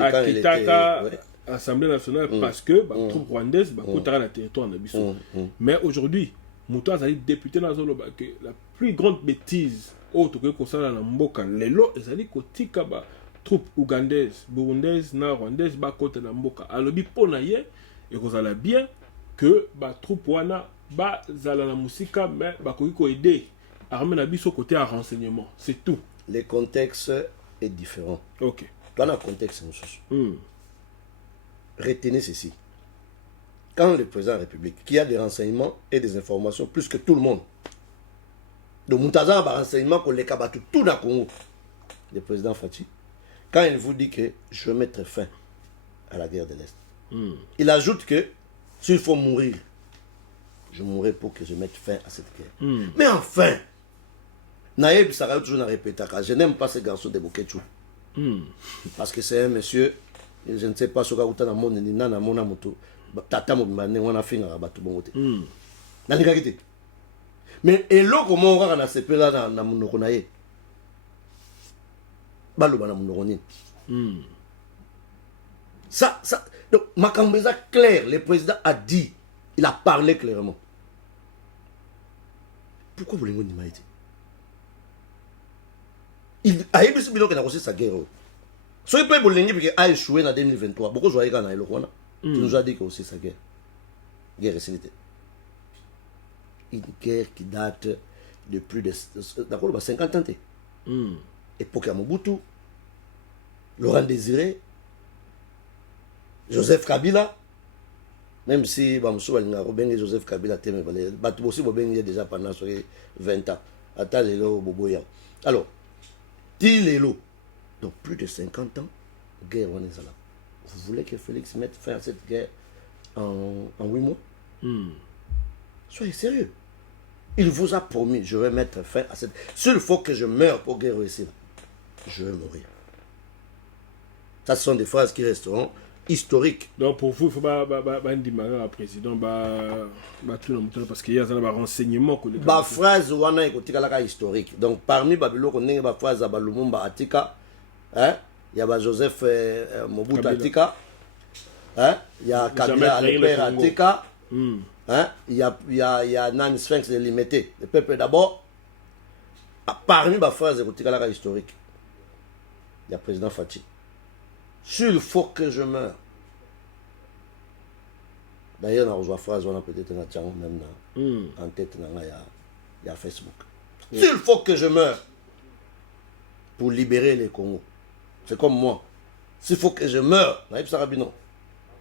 a Kitaka, Assemblée nationale, parce que les troupes rwandaises, Kotara le territoire en Abysso. Mais aujourd'hui, Moutazali député dans la plus grande bêtise, autre que ça dans Mboka, les lots, Azali Kotika, troupes ougandaises, burundaises, rwandaises, Bakota dans Mboka. Alors, Ponaye, et vous allez bien que les troupes wana bazala na musika mais bakoki aider armée na biso côté à renseignement, c'est tout. Le contexte est différent. OK. Dans le contexte retenez ceci. Quand le président de la République qui a des renseignements et des informations plus que tout le monde. Donc Moutaza a des renseignements qu'on les kabatu tout dans le Congo. Le président Fachi, quand il vous dit que je vais mettre fin à la guerre de l'Est. Il ajoute que s'il faut mourir, je mourrai pour que je mette fin à cette guerre. Mais enfin, Naïb Sarah toujours répété, je n'aime pas ce garçon de Boketchou. Parce que c'est un monsieur, je ne sais pas ce qu'il y a dans le monde, il y a mon amoto, tata mobimane, on a fait un rabat tout bon côté. Mais et l'eau comment on va dans ce pays là dans mon okonaye. baloba na monoko nini. Ça, donc Makambeza clair, le président a dit, il a parlé clairement. Pourquoi vous l'avez dit maïti? Il a émis qu'il a négocié sa guerre. Si le peuple a échoué en 2023, beaucoup de gens qui nous a dit que c'est sa guerre. Guerre récilité. Une guerre qui date de plus de 50 ans. Époque à Mobutu, Laurent Désiré, Joseph Kabila, même si Joseph Kabila aussi déjà pendant 20 ans. Alors, Tilelo, donc plus de 50 ans, guerre on est là. Vous voulez que Félix mette fin à cette guerre en 8 mois? Soyez sérieux. Il vous a promis, je vais mettre fin à cette... S'il faut que je meure pour guerre ici, je vais mourir. Ça, ce sont des phrases qui resteront historiques. Donc pour vous, il faut pas dire au président parce qu'il y a des renseignements. La phrase est historique. Donc parmi Babylone, on a une phrase à Lumumba Atika. Il y a Joseph Mobutu Atika. Il y a Kabila Albert Atika. Il y a Nan Sphinx de Limité. Le peuple d'abord. Parmi la phrase historique, il y a le président Fati. S'il faut que je meure. D'ailleurs, on a reçu la phrase, on a peut-être même en tête, il y a Facebook. S'il faut que je meure pour libérer les Congo, c'est comme moi. S'il faut que je meure,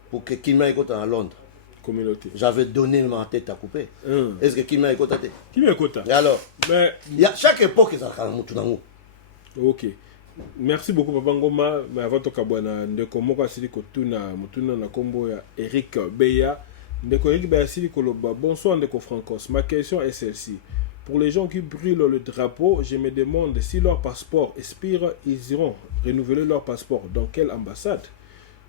pour que Kimia écoute à Londres, j'avais donné ma tête à couper. Est-ce que Kimia écoute à tête? Kimia écoute. Et alors, mais il y a chaque époque, il y a un. Ok. Merci beaucoup Papa Ngoma. Mais avant de kabwana ndeko moko asili kotuna mutuna na kombo ya Eric Beya. Ndeko Eric Beya asili koloba. Bonsoir ndeko Francos. Ma question est celle-ci. Pour les gens qui brûlent le drapeau, je me demande si leur passeport expire, ils iront renouveler leur passeport dans quelle ambassade?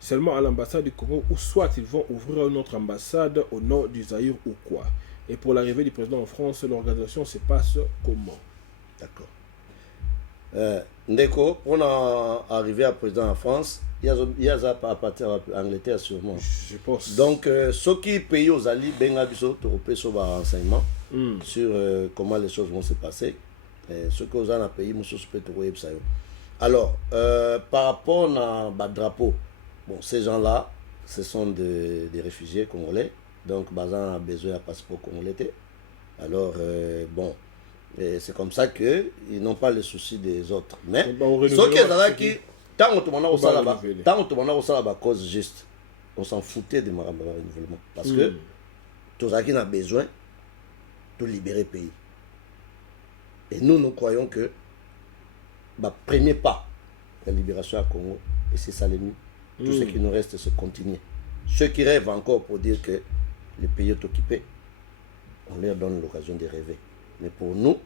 Seulement à l'ambassade du Congo, ou soit ils vont ouvrir une autre ambassade au nord du Zaïre ou quoi. Et pour l'arrivée du président en France, l'organisation se passe comment? D'accord. Ndeko, on a arrivé à président en France, il y a à partir de l'Angleterre sûrement. Je pense. Donc, ceux qui payent aux alliés, sur un renseignement sur comment les choses vont se passer. Ceux qui ont un pays, alors, par rapport à drapeau, bon, ces gens-là, ce sont des réfugiés congolais, donc Bazan a besoin d'un passeport congolais. Alors, bon. C'est comme ça qu'ils n'ont pas les soucis des autres. Mais ce qui est là, tant qu'on te la cause juste, on s'en foutait de renouvellement. Parce que tout ça qui a besoin de libérer le pays. Et nous croyons que le premier pas de la libération à Congo, et c'est ça l'ennemi. Tout ce qui nous reste, c'est continuer. Ceux qui rêvent encore pour dire que le pays est occupé, on leur donne l'occasion de rêver. Mais pour nous,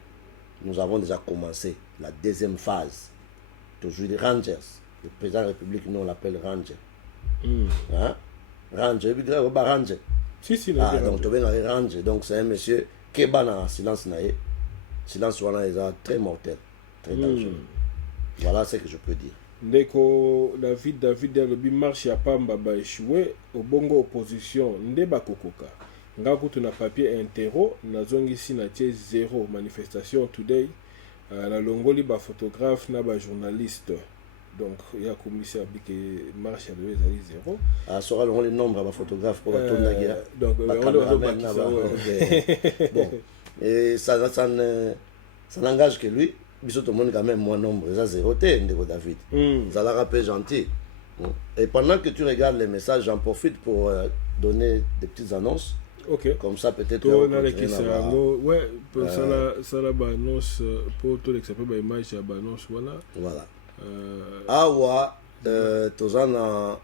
nous avons déjà commencé la deuxième phase. Toujours les Rangers. Le président de la République, nous on l'appelle Ranger. Ranger, Ranger. Si, donc tu veux Ranger. Donc c'est un monsieur qui est dans silence. Silence est très mortel, très dangereux. Voilà ce que je peux dire. Ndeko David Alobi marche à Pamba ba échoué au bongo opposition ndeba kokoka. Ngaku tuna papier interro nazongi si na tie 0 manifestation today la longoli ba photographe na ba journaliste. Donc il y a commissaire bike marche à 0. Ah sera le nombre ba photographe pour la tourner guerre. Donc bon. Et ça n'engage que lui. Tout le monde quand même moins nombre, ça 0 Ndeko David. Ça l'a rappelé gentil. Et pendant que tu regardes les messages, j'en profite pour donner des petites annonces. Ok. Comme ça peut-être. Ouais, ça la annonce pour tout l'exemple de l'image à annonce voilà. Voilà. Awa tozana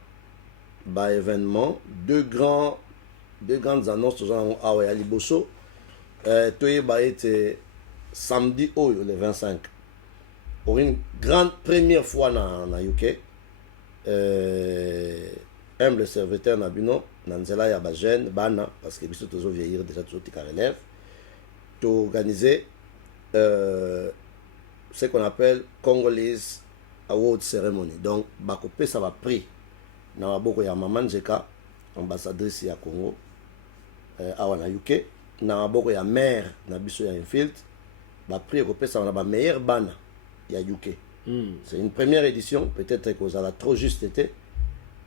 ba événement deux grandes annonces tozana awa ya liboso toye ba été samedi le 25 pour une grande première fois na UK humble serviteur na bino na nzela ya ba jeune bana parce que biso tozo vieillir déjà tozo tika relève to organiser ce qu'on appelle Congolese award ceremony. Donc bakopé ça va prix na maboko ya Maman Nzeka, ambassadrice ya Congo awa na UK, na maboko ya maire na biso ya Enfield, ba prix kopé ça na ba meilleur bana ya UK. C'est une première édition, peut-être que ça a trop juste été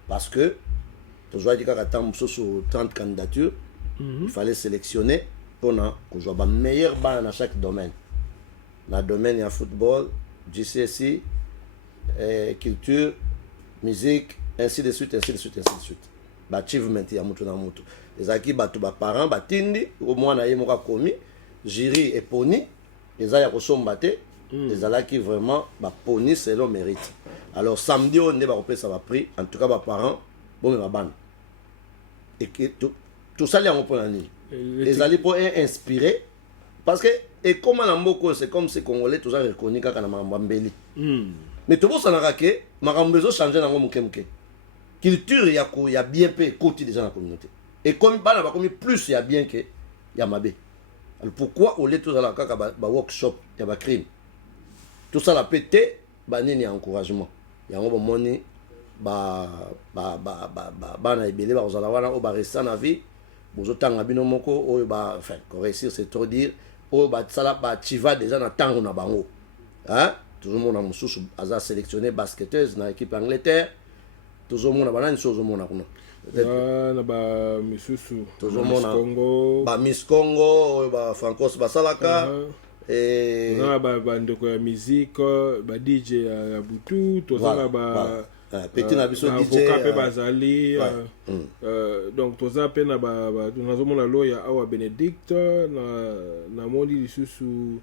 parce que toujours dit qu'il sur 30 candidatures, il fallait sélectionner pour que je sois meilleur bana dans chaque domaine. Dans le domaine il y a football, GCSE, culture, musique, ainsi de suite, ainsi de suite, ainsi de suite. Achievement il y a mutu na mutu. Les acquis batu ba parents batindi au moins na yemoka komi, jury et poni, les aya kosomba te. Les ala qui vraiment poni selon mérite. Alors samedi on ne va pas ça va prix, en tout cas mes parents bon ma bande. Et que tout ça les on peut l'année. Les ali pour inspirer parce que et comme en Mboko c'est comme ces Congolais tout ça reconnu quand na mbambeli. Mais tout ça na que makambezo changer na ngomukemke. Culture ya bien peu côté des gens dans la communauté. Et comme bana ba comme plus il y a bien que ya mabe. Alors pourquoi au lieu tout ça la kaka ba workshop ya ba crime. Tout ça la pété banini encouragement ya ngo moni ba na ebele ba ozala wana o ba resta na vie bozo tanga bino moko o ba enfin réussir c'est trop dire o ba sala ba chiva déjà na tango na bango hein tout le monde a mususu aza sélectionné basketteuse na équipe Angleterre tout le monde a banani chose mona kuno na ba misusu tout le monde ba Miss Congo ba Francos Basalaka et bandeko ya musique ba DJ ya butu tozala ba petit na biso DJ avocat bazali donc toza pe na ba nazomona loya awa Benedict na moni lisusu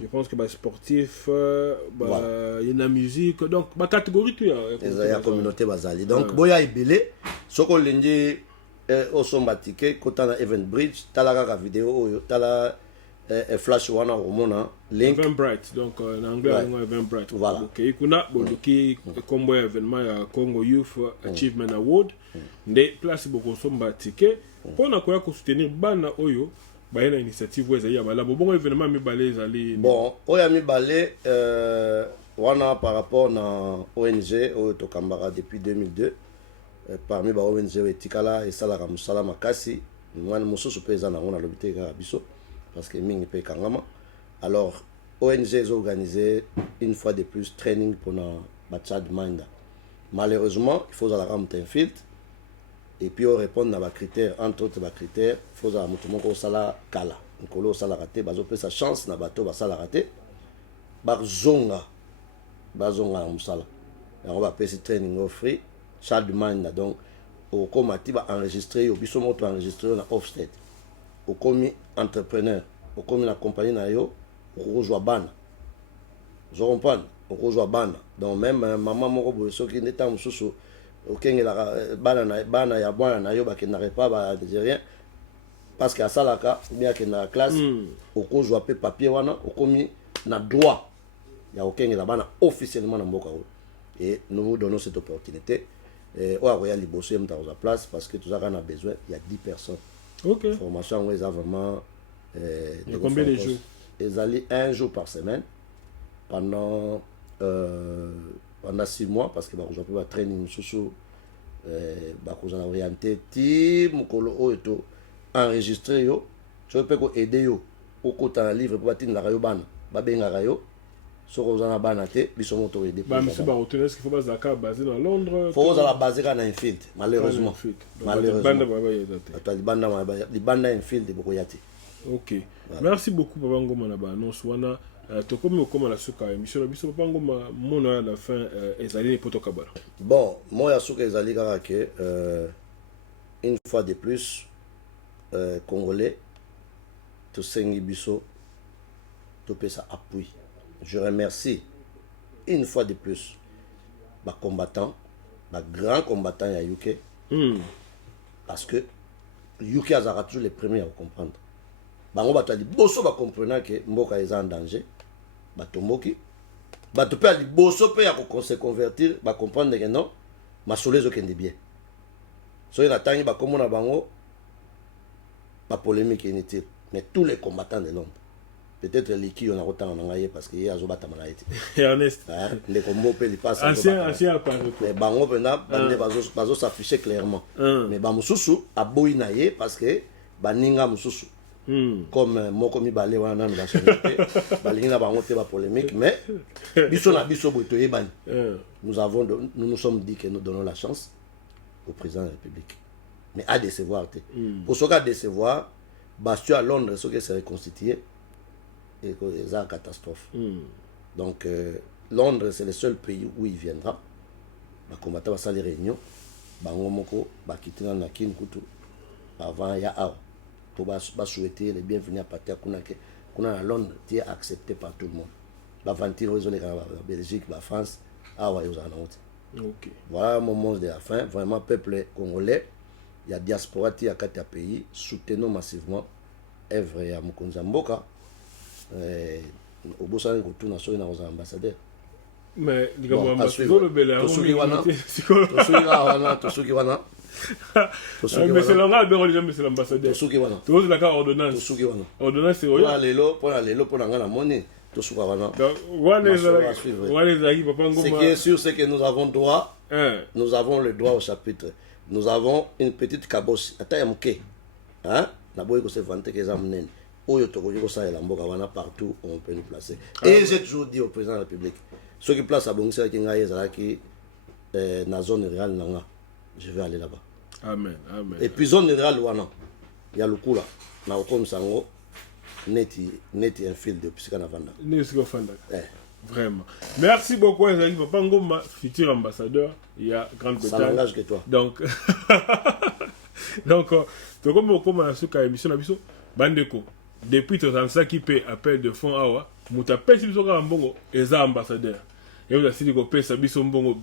je pense que ba sportif ba na musique donc ba catégorie tu ya communauté bazali donc boya ebele soko lengi osomba ticket kota na Event Bridge talaka ka vidéo oyo tala flash wana omona link Eventbrite donc en anglais on Eventbrite voilà OK ikuna bodoki combo événement ya Congo Youth Achievement Award nde place boko somba ticket pona koya ko soutenir bana oyo ba ina initiative weza ya bala bon événement mi balé ezali bon oya mi balé wana par rapport na ONG oyo tokambaka depuis 2002 parmi ba ONG etikala esalaka musala makasi mwana mosusu peza na ngona lobite ka biso parce que mingi pe kangama. Alors ONG a organisé une fois de plus training pour na Bachad Minda. Malheureusement, il faut à la rampe un filtre et puis on répond à des critères, entre autres des critères, il faut à mutumoko sala kala. Nkolo sala raté, bazo pe sa chance na bateau ba sala raté. Bazonga na musala. Et on va payer ce training offert Bachad Minda donc au komati ba enregistrer au biso moto enregistrer na offset. Au commis entrepreneur, au commis la compagnie na yo, au rejoint ban. Je comprends, au rejoint ban. Donc même maman moko boye soki ndeta mususu okenge la bana ya bwana na yo ba ki n'arrive pas ba rien parce que à salaka bien que na classe au rejoint pe papier wana au commis na droit ya okenge la bana officiellement na mboka wo. Et nous vous donnons cette opportunité. On va regarder bosser dans la place parce que tout ça on a besoin, il y a 10 personnes. OK. Formation, ils ont vraiment. Combien de jours? Ils allaient 1 jour par semaine pendant 6 mois parce que bah, aujourd'hui, va training sous bah, qu'on a orienté team, qu'on a enregistré yo. Je peux aider yo. Au côté d'un livre pour bâtir la rayo ban, bah ben la rayo. Sur aux en banate, ils sont moto aider. Bah monsieur Barotenes, qu'il faut pas Zaka basé dans Londres. Faut à la base dans Enfield, malheureusement. Malheureusement. Les bandes Enfield de Bokoyati. OK. Merci beaucoup Papa Ngoma na ba annonce wana. To comme comment la suka émission na biso Papa Ngoma mon à la fin ezali poto kabala. Bon, moi ya suka ezali kaka ke une fois de plus congolais to sengi biso to pesa appui. Je remercie une fois de plus les combattants, les grands combattants à UK. Parce que UK a toujours les premiers à comprendre. Bango batali boso ba comprendre que mboka est en danger. Batomboki. Batopé ali boso pe ya ko se convertir, ba comprendre que non, ma solezo kende bien. So ina tangi ba komona bango ba polémique inutile, mais tous les combattants de Londres peut-être l'équipe on a autant en anglais parce qu'il y a Zoba Tamalaïti. Ernest. Les combos peut passer. Ancien mais bango pena bande bazo s'afficher clairement. Mais ba mususu aboyi naye parce que baninga mususu. Comme moko mi balé wana na nationalité balingi na bango te ba polémique mais biso na biso boto yebani. Nous nous sommes dit que nous donnons la chance au président de la République. Mais à décevoir. Pour ce cas décevoir, Bastien à Londres, ce qui s'est reconstitué, et c'est une catastrophe. Donc, Londres, c'est le seul pays où il viendra. Le combattant va faire les réunions. Bangomoko va quitter la Nakin Koutou. Avant, il y a pour souhaiter les bienvenus à partir qu'on a à Londres, qui est accepté par tout le monde. La venture, la Belgique, la France, voilà mon moment de la fin. Vraiment, peuple congolais, il y a diaspora, il y a 4 pays, soutenons massivement œuvre ya Mokonza Mboka. Au bout de tout national dans les ambassadeurs. Mais il y a un ambassadeur le bel tout ceux qui wana mais c'est l'anglais ben mais c'est l'ambassadeur tout ceux qui wana tout la carte ordonnance tout ceux qui wana ordonnance c'est oyo pour la monnaie tout ceux qui wana ce qui est sûr c'est que nous avons droit nous avons le droit au chapitre nous avons une petite cabosse atayamuke hein na boy ko se vanter que ça mnene oyo tokoki kosalela mboka wana partout on peut nous placer et j'ai toujours dit au président de la République ceux qui placent à Bongisa qui ngai ezalaki na zone rurale nanga je vais aller là-bas amen amen et puis zone rurale wana ya lukula na okomisa ngo neti un fil de pisika na vanda nesiko fanda vraiment merci beaucoup Ezali Papa Ngoma futur ambassadeur il y a Grande-Bretagne ça n'engage que toi donc to comme on a suka émission na biso bandeko depuis to ça qui paie appel de fonds awa muta pesi biso ka mbongo eza ambassadeur et vous asili ko pesa biso mbongo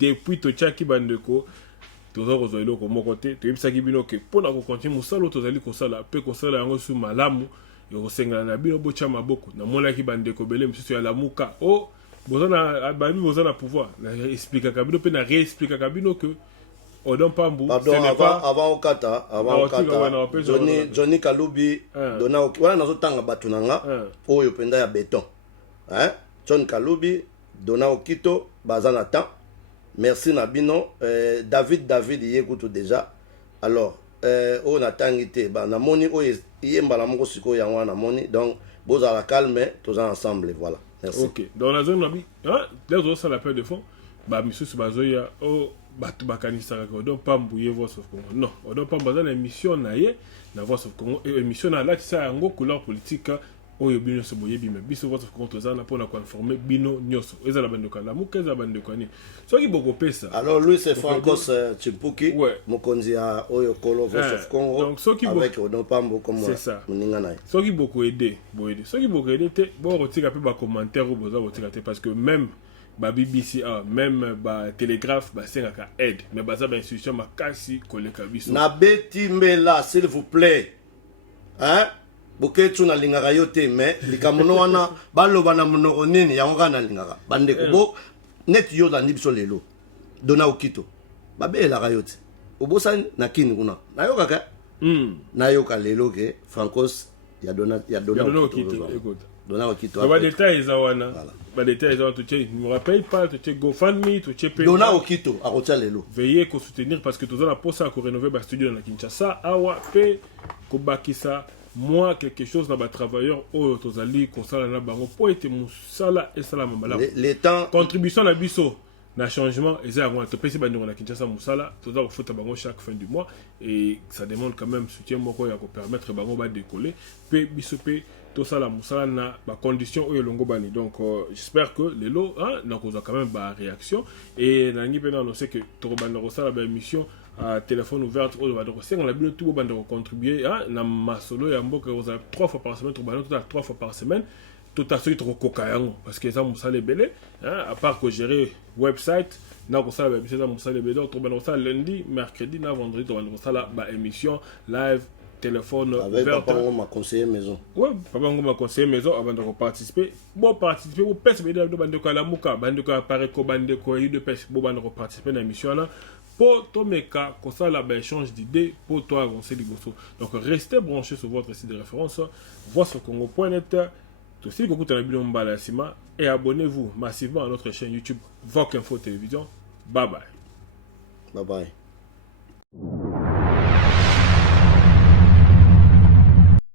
depuis to chaki bandeko tozo ko zoilo ko mokote to yebisa ki bino ke pona ko continuer musalo to zali ko sala pe ko sala yango su malamu yo ko sengala na bino bocha maboko na mona ki bandeko belé misusu ya lamuka o bozana bami bozana pouvoir na expliquer ka bino pe na réexpliquer ka bino que Odon Pambu, avant Okata, Johnny Kalubi, donna voilà nazo tanga batunanga, oyo penda ya béton. Hein? John Kalubi, donna Okito, bazana temps. Merci Nabino, David yekutu déjà. Alors, on a tangité, ba na moni o yemba la moko siko ya wana moni. Donc, boza la calme, tous ensemble voilà. Merci. OK. Dans la zone nabi, hein, les autres ça l'appel de fond. Ba monsieur Bazoya o batu bakanisa ka Odon Pambu ye Voice of Congo. Non, Odon Pambu za na émission na ye na Voice of Congo et émission na la tisa yango couleur politique oyo bino so boyebi mais biso Voice of Congo tozana pona ko informer bino nyoso. Eza la bande kala muka eza bande kwani. So ki boko pesa. Alors lui c'est Francos Chimpuki, mokonzi ya oyo Kolo Voice of Congo. Donc so ki avec Odon Pambu comme muninga na. So ki boko aider, boyede. So ki boko aider te bo retika pe ba commentaire ou boza retika te parce que même ba BBC même ba Télégraphe ba sengaka aide mais baza ba institution makasi koleka biso na beti mbela s'il vous plaît hein boketu na lingaka yote mais likamono wana baloba na monoko nini yango kana lingaka bande ko net yo za biso lelo dona okito babela yote obosa na kini kuna na yoka ka na yoka lelo ke Francos ya dona okito écoute dona okito ba détails za wana ba détails za tu sais me rappelle pas tu sais GoFundMe tu sais dona okito a rotia lelo veillez ko soutenir parce que toza na posa ko rénover ba studio na Kinshasa awa pe ko bakisa moi quelque chose na ba travailleurs o tozali ko sala na bango po ete musala et sala mambala les temps contribution na biso na changement et ça to pesi ba ndongo na Kinshasa musala toza ko fota bango chaque fin du mois et ça demande quand même soutien moko ya ko permettre bango ba décoller pe biso pe tout ça la musala na ba condition oyo longo bani donc j'espère que les lots hein na koza quand même ba réaction et na ngi pena annoncer que to banda ko sala ba émission à téléphone ouvert oyo banda ko senga la bino tout banda ko contribuer hein na masolo ya mboka oza 3 fois par semaine to banda tout 3 fois par semaine tout à ceux qui koka yango parce que ça musala belé hein à part que gérer website na ko sala ba émission ça musala belé to banda ko sala lundi mercredi na vendredi to banda ko sala ba émission live téléphone avec Papa Ngoma conseiller maison. Ouais, Papa Ngoma conseiller maison avant de participer. Bon participer au pèse mais de bande ko la muka, bande ko apparaît ko bande ko de pèse bon bande ko participer dans l'émission là. Pour toi meka comme ça là ben échange d'idées pour toi avancer ligoso. Donc restez branchés sur votre site de référence voiceofcongo.net Tosili kokuta na bino mbala sima et abonnez-vous massivement à notre chaîne YouTube Voc Info Télévision. Bye bye. Bye bye.